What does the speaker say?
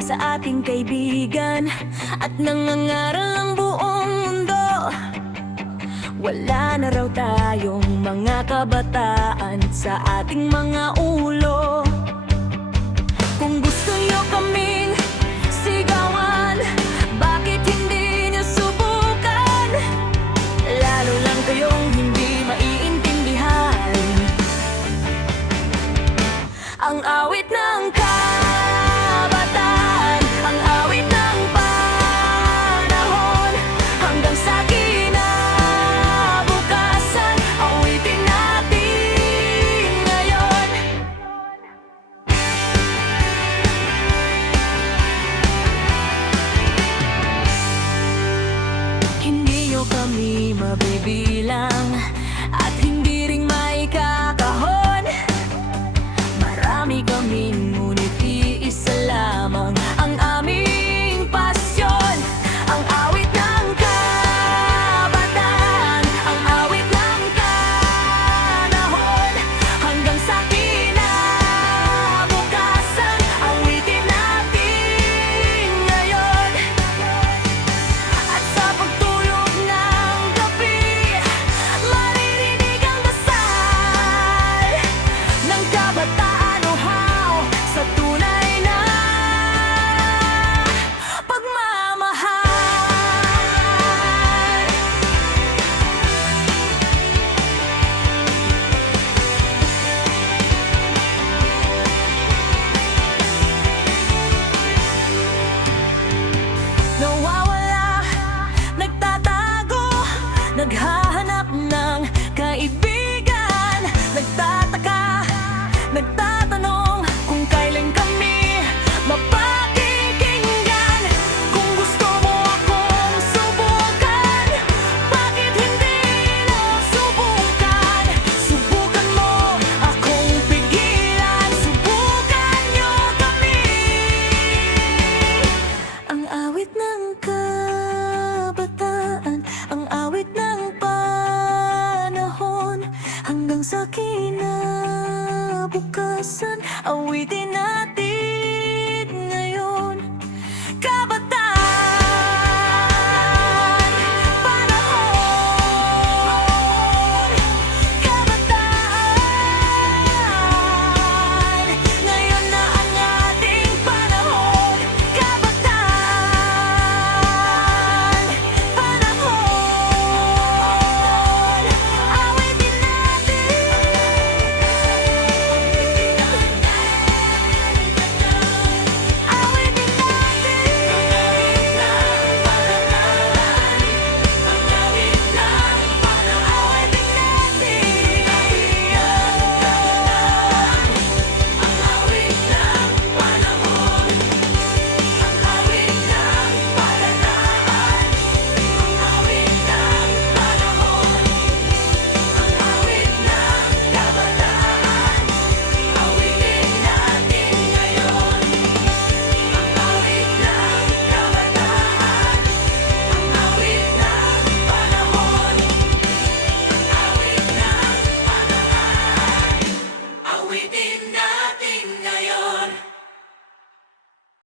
para sa ating kaibigan at nangangaral ang buong mundo. Wala na raw tayong mga kabataan sa ating mga ulo. Kung gusto nyo kaming sigawan, bakit hindi nyo subukan? Lalo lang kayong hindi maiintindihan ang awit ng kabataan, ang awit ng panahon, hanggang sa kinabukasan, awitin natin ngayon. Hindi nyo kami mabibilang at hindi ring maikakahon. Marami kami ngunit iisa lamang ang aming pasyon. Ang awit ng kabataan, ang awit ng panahon, hanggang sa kinabukasan, awitin natin ngayon. At sa pagtulog ng gabi, maririnig ang dasal ng kabataan, uhaw sa tunay na pagmamahal. Nawawala, nagtatago, naghahanap ng kaibigan, nagtataka, nagtatanong kung kailan kami mapakikinggan. Kung gusto mo akong subukan, bakit hindi mo subukan? Subukan mo akong pigilan, subukan nyo kami. Ang awit ng kabataan, ang awit ng panahon, hanggang sa kinabukasan, awitin natin ngayon. Kabataan, panahon, kabataan, ngayon na ang ating panahon. Kabataan, panahon, awitin natin. Awitin natin.